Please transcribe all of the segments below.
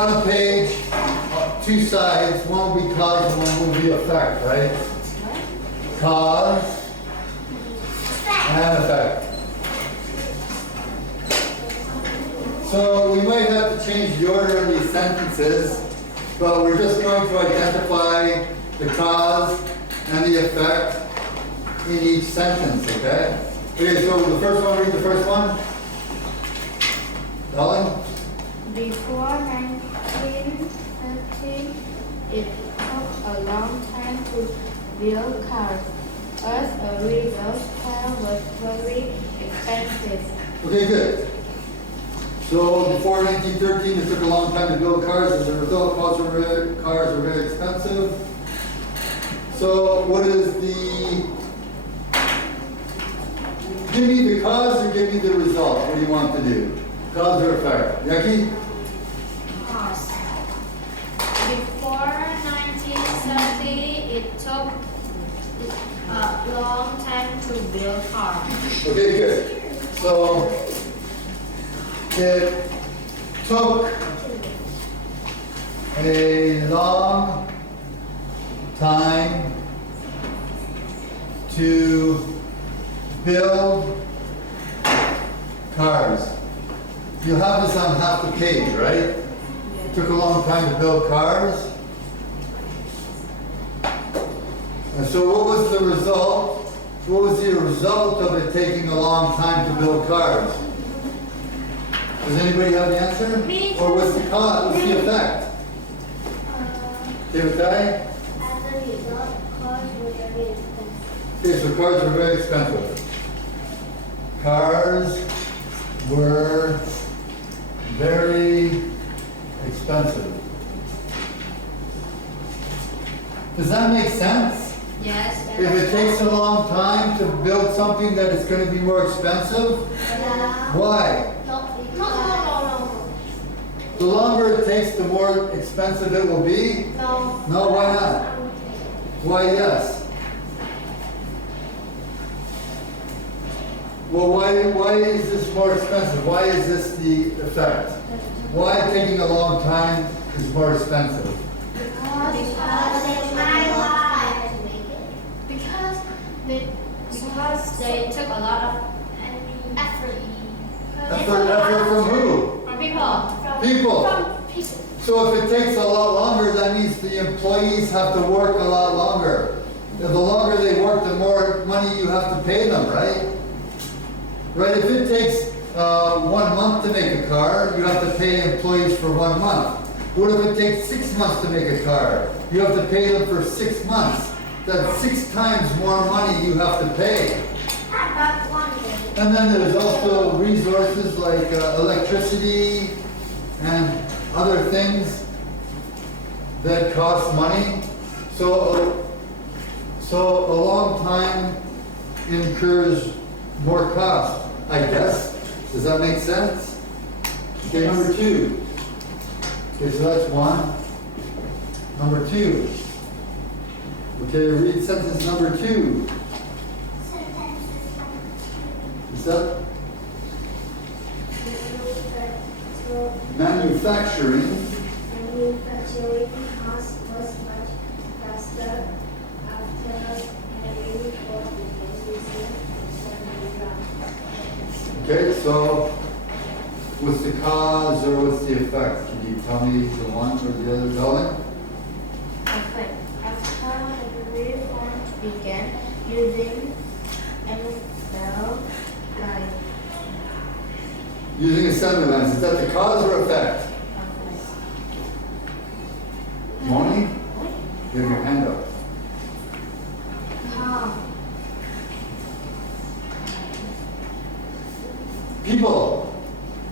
on a page, two sides, one will be cause and one will be effect, right? Cause and effect. So we might have to change the order of these sentences, but we're just going to identify the cause and the effect in each sentence, okay? Okay, so the first one, read the first one. Darling? Before 1913, it took a long time to build cars. As a result, cars was very expensive. Okay, good. So before 1913, it took a long time to build cars. As a result, cars were very expensive. So what is the... Give me the cause or give me the result. What do you want to do? Cause or effect? Yaki? Cause. Before 1930, it took a long time to build cars. Okay, good. So it took a long time to build cars. You have this on half the page, right? It took a long time to build cars. And so what was the result? What was the result of it taking a long time to build cars? Does anybody have the answer? Me. Or what's the cause? What's the effect? David Ty? As a result, cars were very expensive. Okay, so cars were very expensive. Cars were very expensive. Does that make sense? Yes. If it takes a long time to build something that is going to be more expensive, Yeah. why? No. The longer it takes, the more expensive it will be? No. No, why not? Why yes? Well, why is this more expensive? Why is this the effect? Why taking a long time is more expensive? Because they took a lot of effort. Effort from who? from people. People. So if it takes a lot longer, that means the employees have to work a lot longer. The longer they work, the more money you have to pay them, right? Right, if it takes 1 month to make a car, you have to pay employees for 1 month. What if it takes 6 months to make a car? You have to pay them for 6 months. That's 6 times more money you have to pay. And then there's also resources like electricity and other things that cost money. So a long time incurs more cost, I guess. Does that make sense? Okay, number 2. Okay, so that's 1. Number 2. Okay, read sentence number 2. Is that manufacturing? Manufacturing cost was much faster after Henry Ford began using assembly lines. Okay, so what's the cause or what's the effect? Can you tell me the one or the other, darling? Effect. After Henry Ford began using assembly lines. Using assembly lines, is that the cause or effect? Moni? You have your hand up. People,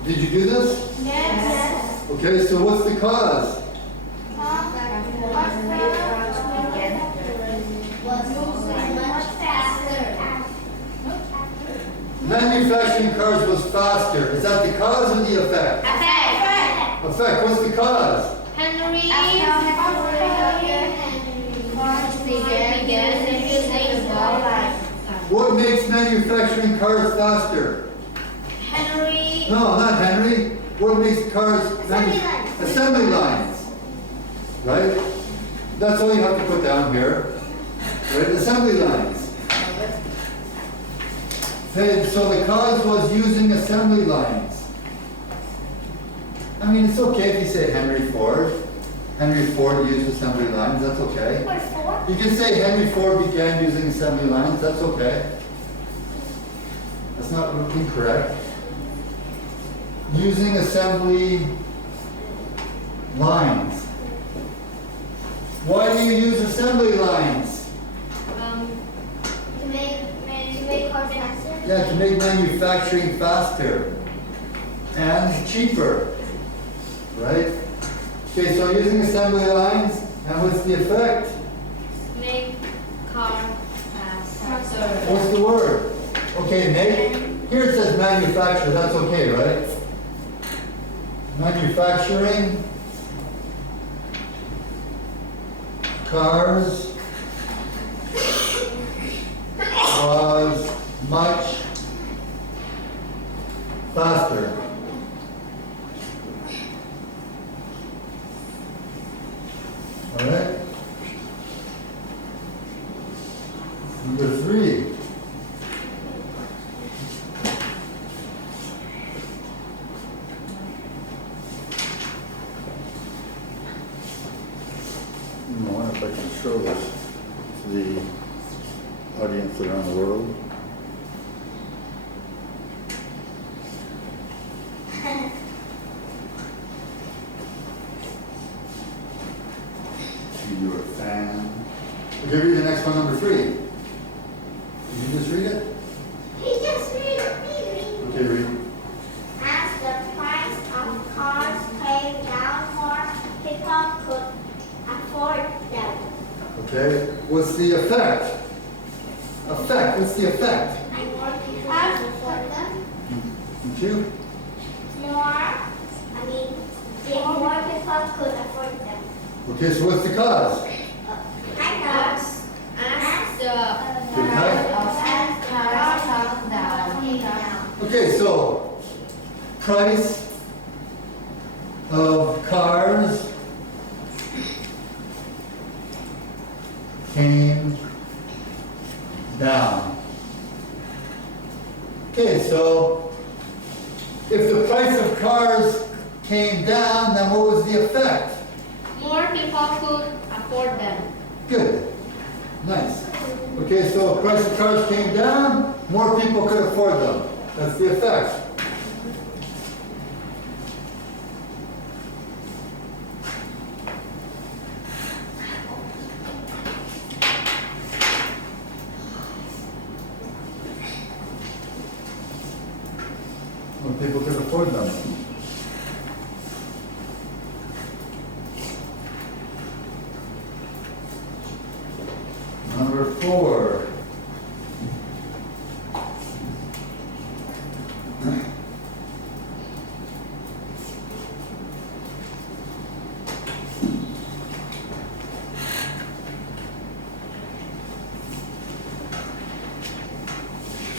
did you do this? Yes. Okay, so what's the cause? Manufacturing cars was faster. Is that the cause or the effect? Effect. Effect, what's the cause? Henry began using lines. What makes manufacturing cars faster? Henry No, not Henry. What makes cars Assembly lines. Assembly lines, right? That's all you have to put down here, right? Assembly lines. Okay, so the cause was using assembly lines. I mean, it's okay if you say Henry Ford. Henry Ford used assembly lines, that's okay. You can say Henry Ford began using assembly lines, that's okay. That's not incorrect. Using assembly lines. Why do you use assembly lines? To make cars faster. Yeah, to make manufacturing faster and cheaper, right? Okay, so using assembly lines, and what's the effect? Make car faster. What's the word? Okay, make. Here it says manufacture, that's okay, right? Manufacturing cars was much faster. All right? Number 3. I wonder if I can show this to the audience around the world. You're a fan. Okay, read the next one, number 3. Did you just read it? He just read it. Okay, read. As the price of cars came down, more people could afford them. Okay, what's the effect? Effect, what's the effect? And more people could afford them. Did you? The more people could afford them. Okay, so what's the cause? I know. As the Good night. Cars come down. Okay, so price of cars came down. Okay, so if the price of cars came down, then what was the effect? more people could afford them. Good. Nice. Okay, so price of cars came down, more people could afford them. That's the effect. More people could afford them. Number 4.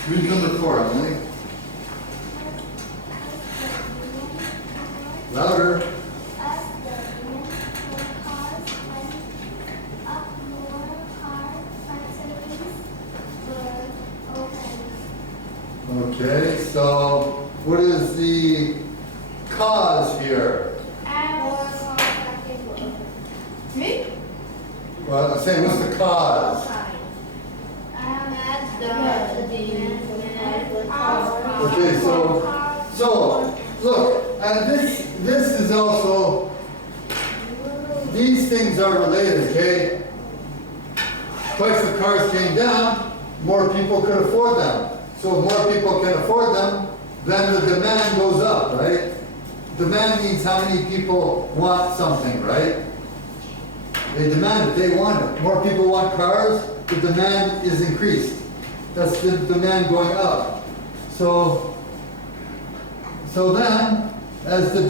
Read number 4, Emily. Louder. As the demand for cars went up, more car factories were opened. Okay, so what is the cause here? Me? Well, I'm saying, what's the cause? As the demand Okay, so look, this is also, these things are related, okay? Price of cars came down, more people could afford them. So if more people can afford them, then the demand goes up, right? Demand means how many people want something, right? They demand it, they want it. More people want cars, the demand is increased. That's the demand going up. So then, as the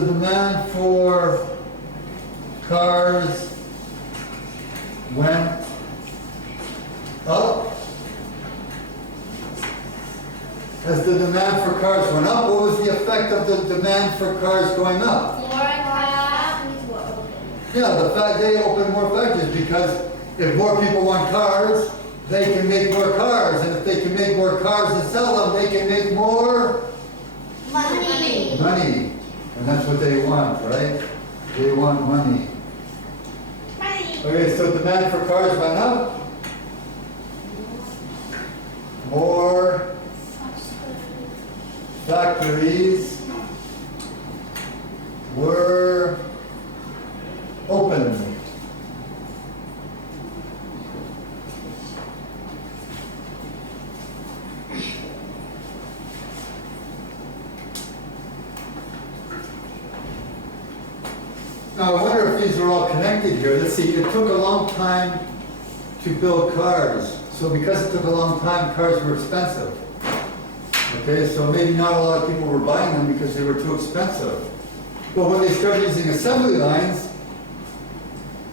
demand for cars went up, as the demand for cars went up, what was the effect of the demand for cars going up? More cars. Yeah, the fact they open more factories, because if more people want cars, they can make more cars, and if they can make more cars and sell them, they can make more Money. money. And that's what they want, right? They want money. Money. Okay, so demand for cars went up. More factories were opened. Now, I wonder if these are all connected here. Let's see, it took a long time to build cars. So because it took a long time, cars were expensive. Okay, so maybe not a lot of people were buying them because they were too expensive. But when they started using assembly lines,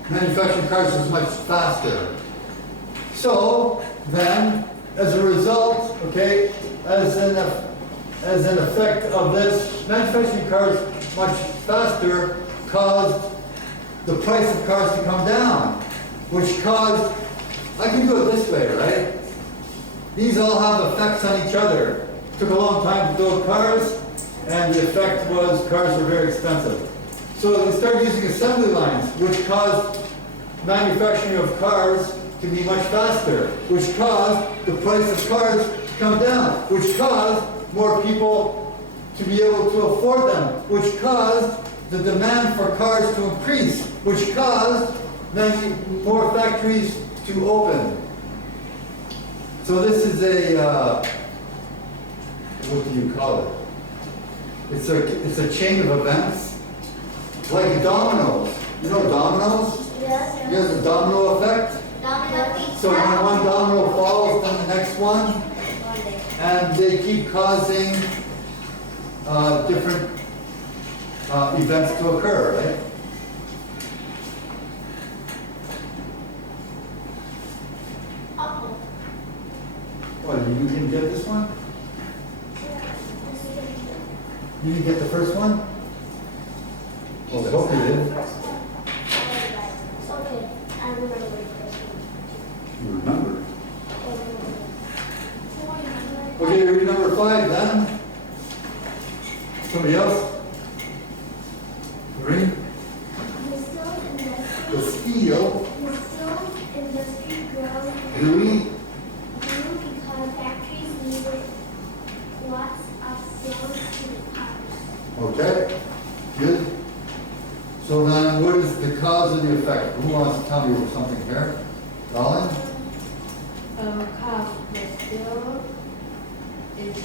manufacturing cars was much faster. So then, as a result, okay, as an effect of this, manufacturing cars much faster caused the price of cars to come down, which caused, I can do it this way, right? These all have effects on each other. It took a long time to build cars, and the effect was cars were very expensive. So they started using assembly lines, which caused manufacturing of cars to be much faster, which caused the price of cars to come down, which caused more people to be able to afford them, which caused the demand for cars to increase, which caused many more factories to open. So this is a, what do you call it? It's a chain of events, like dominoes. You know dominoes? Yes. There's a domino effect. Domino pizza. So when one domino falls, then the next one, and they keep causing different events to occur, right? Uh-oh. What, you didn't get this one? You didn't get the first one? Well, I hope you did. Okay, I remember the first one. You remember. Okay, read number 5 then. Somebody else? 3. The steel industry grew because factories needed lots of sales to the cars. Okay, good. So then what is the cause of the effect? Who wants to tell me something here? Colin? Cause the steel is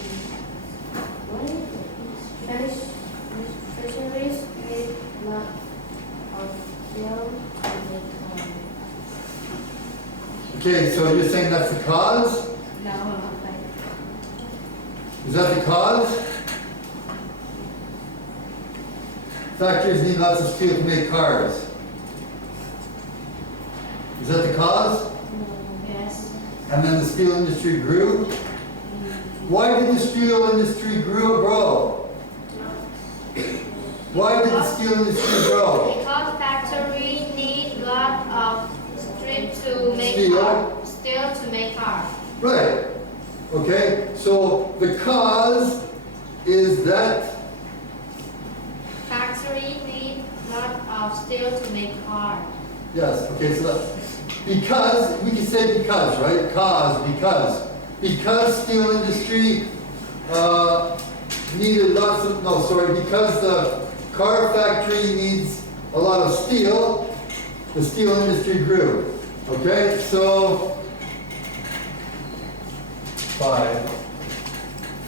fisheries made lot of steel in the time. Okay, so you're saying that's the cause? No, Is that the cause? Factories need lots of steel to make cars. Is that the cause? yes. And then the steel industry grew? Why did the steel industry grow? Why did the steel industry grow? Because factory need lot of steel to make Steel. cars. Steel to make cars. Right. Okay, so the cause is that, Factory need lot of steel to make cars. yes, okay, so that, because, we can say because, right? Because steel industry needed lots of, no, sorry, because the car factory needs a lot of steel, the steel industry grew. Okay, so 5.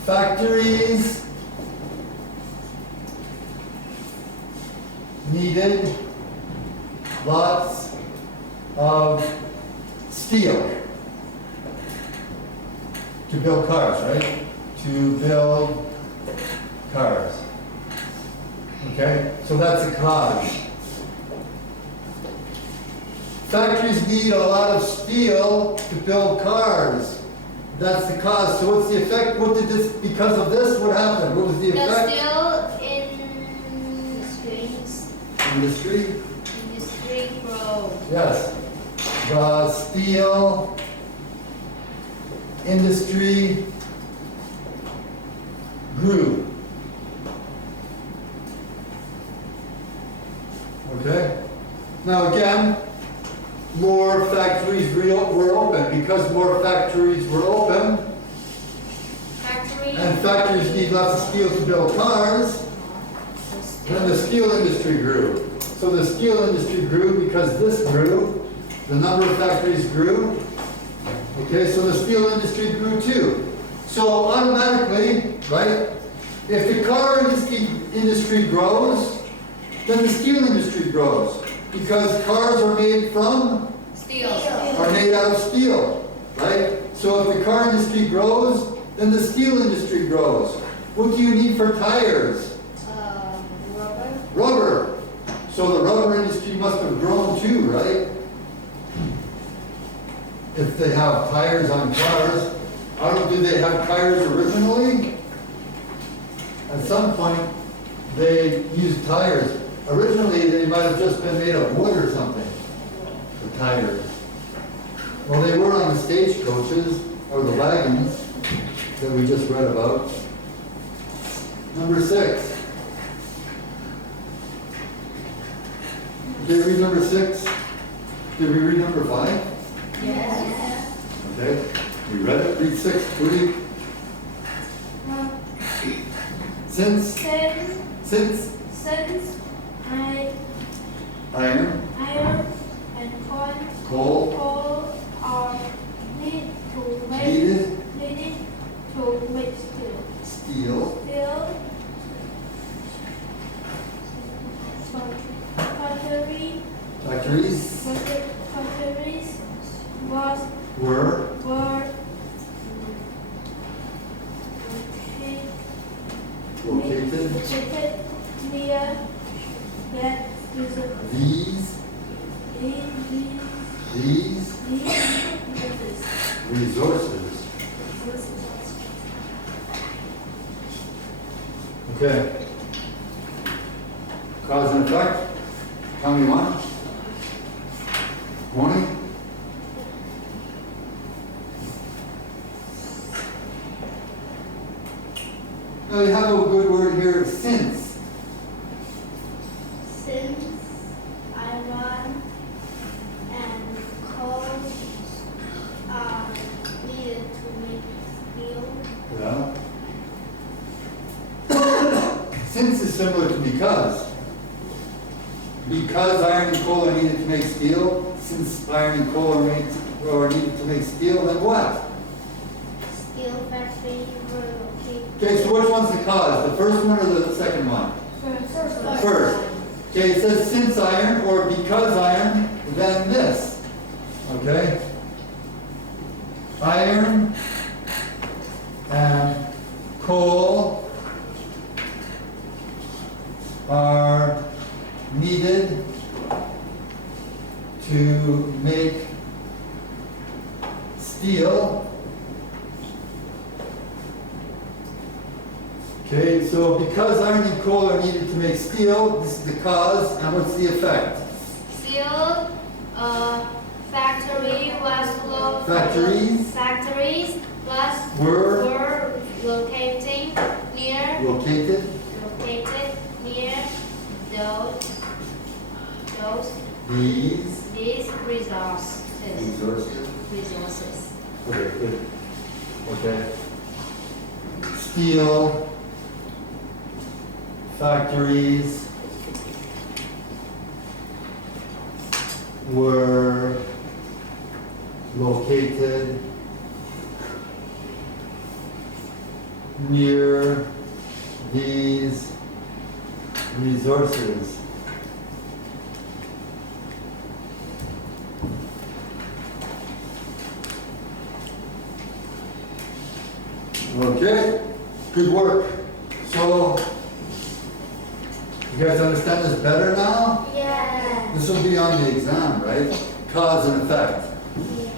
Factories needed lots of steel to build cars, right? To build cars. Okay, so that's a cause. Factories need a lot of steel to build cars. That's the cause. So what's the effect? What did this, because of this, what happened? What was the The effect? steel Industry? industry grows. Yes. The steel industry grew. Okay? Now again, more factories were open. Because more factories were open, and factories need lots of steel to build cars, then the steel industry grew. So the steel industry grew because this grew, the number of factories grew. Okay, so the steel industry grew too. So automatically, right, if the car industry grows, then the steel industry grows. Because cars are made from, Steel. are made out of steel, right? So if the car industry grows, then the steel industry grows. What do you need for tires? Rubber. Rubber. So the rubber industry must have grown too, right? If they have tires on cars, did they have tires originally? At some point, they used tires. Originally, they might have just been made of wood or something, the tires. Well, they were on the stagecoaches or the wagons that we just read about. Number 6. Did we read number 6? Did we read number 5? Yes. Okay, we read it. Read 6, please. Since iron, and coal, are needed needed, to make steel. steel, factories Factories were were located. located near that These resources. Okay. Cause and effect. Tell me one. Morning. Now you have a good word here, since. Since iron and coal are needed to make steel. Yeah. Since is similar to because. Because iron and coal are needed to make steel, since iron and coal are needed to make steel, then what? Steel factory were located. Okay, so which one's the cause? The first one or the second one? First. Okay, it says since iron or because iron, then this. Okay? Iron and coal are needed to make steel. Okay, so because iron and coal are needed to make steel, this is the cause, and what's the effect? Steel factories were located near these resources. Okay, good. Okay. Steel factories were located near these resources. Okay, good work. So, you guys understand this better now? Yeah. This will be on the exam, right? Cause and effect. Yeah.